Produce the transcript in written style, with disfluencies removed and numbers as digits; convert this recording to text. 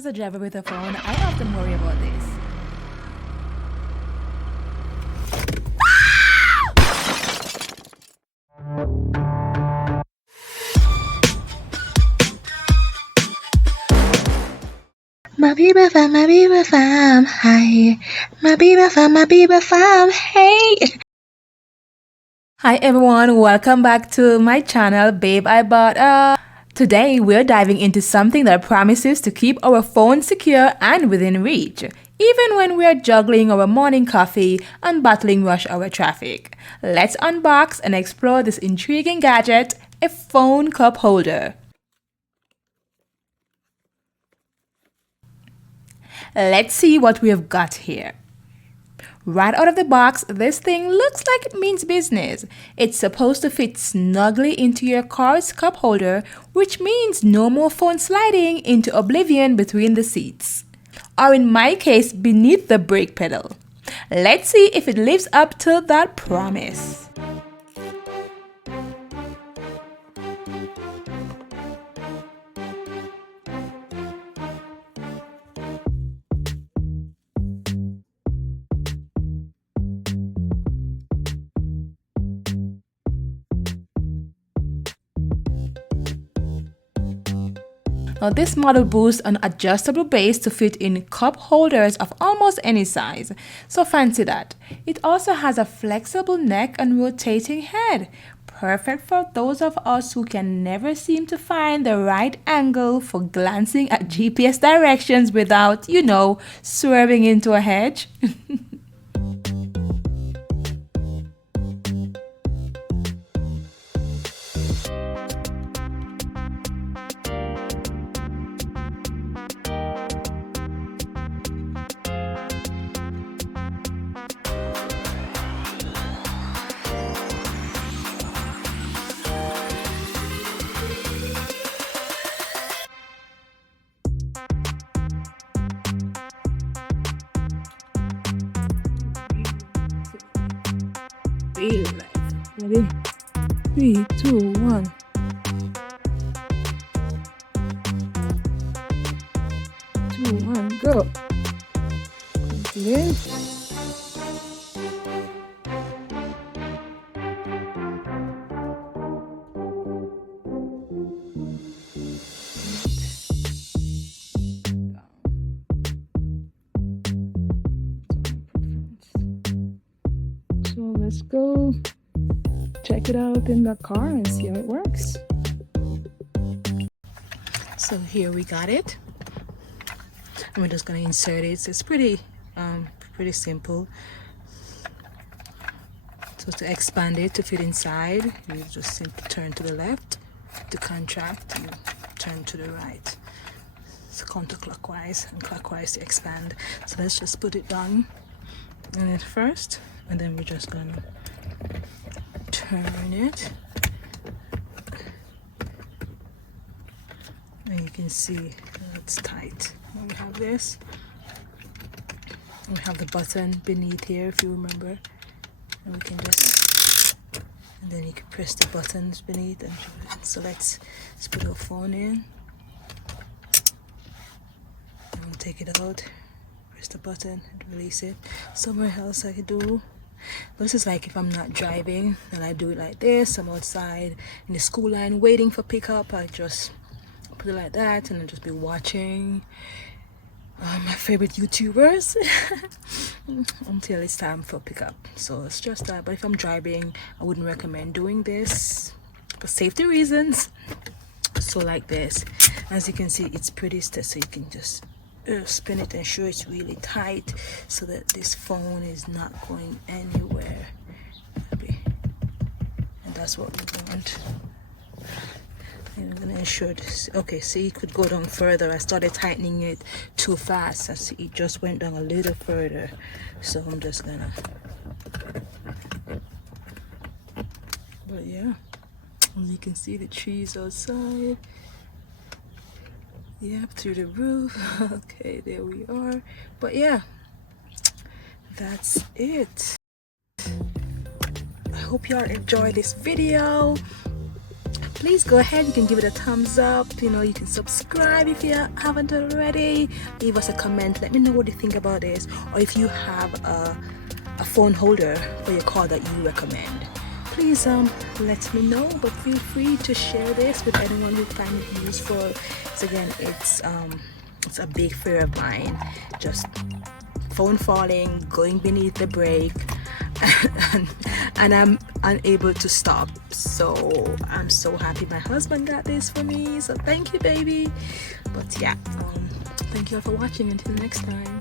As a driver with a phone, I often worry about this. My baby fam, hi. My baby fam, hey. Hi everyone, welcome back to my channel, Babe I Bought a... Today we're diving into something that promises to keep our phones secure and within reach, even when we're juggling our morning coffee and battling rush hour traffic. Let's unbox and explore this intriguing gadget, a phone cup holder. Let's see what we have got here. Right out of the box, this thing looks like it means business. It's supposed to fit snugly into your car's cup holder, which means no more phone sliding into oblivion between the seats. Or in my case, beneath the brake pedal. Let's see if it lives up to that promise. Now this model boasts an adjustable base to fit in cup holders of almost any size, so fancy that. It also has a flexible neck and rotating head, perfect for those of us who can never seem to find the right angle for glancing at GPS directions without, swerving into a hedge. Real life. Ready? 3, 2, 1. 2, 1, go. Confident. So let's go check it out in the car and see how it works. So here we got it. And we're just gonna insert it. So it's pretty simple. So to expand it to fit inside, you just simply turn to the left. To contract, you turn to the right. So counterclockwise and clockwise to expand. So let's just put it down in it first, and then we're just gonna turn it. And you can see it's tight. And we have this. We have the button beneath here, if you remember. And we can just, and then you can press the buttons beneath. And so let's put our phone in. And we'll take it out. Press the button and release it. Somewhere else I could do. But this is like if I'm not driving and I do it like this. I'm outside in the school line waiting for pickup. I just put it like that and I'll just be watching my favorite YouTubers until it's time for pickup. So it's just that. But if I'm driving, I wouldn't recommend doing this for safety reasons. So like this, as you can see, it's pretty stiff, so you can just spin it, ensure it's really tight so that this phone is not going anywhere. And that's what we want. And I'm gonna ensure this. Okay, see, it could go down further. I started tightening it too fast. I see it just went down a little further. So I'm just gonna. But yeah, as you can see, the trees outside. Yep, through the roof. Okay, there we are. But yeah, that's it. I hope y'all enjoyed this video. please go ahead, you can give it a thumbs up, you know, you can subscribe if you haven't already, leave us a comment, let me know what you think about this, or if you have a phone holder for your car that you recommend, please let me know. But feel free to share this with anyone who find it useful. So again, it's a big fear of mine, just phone falling, going beneath the brake, and I'm unable to stop. So I'm so happy my husband got this for me, so thank you, baby. But yeah, thank you all for watching. Until next time.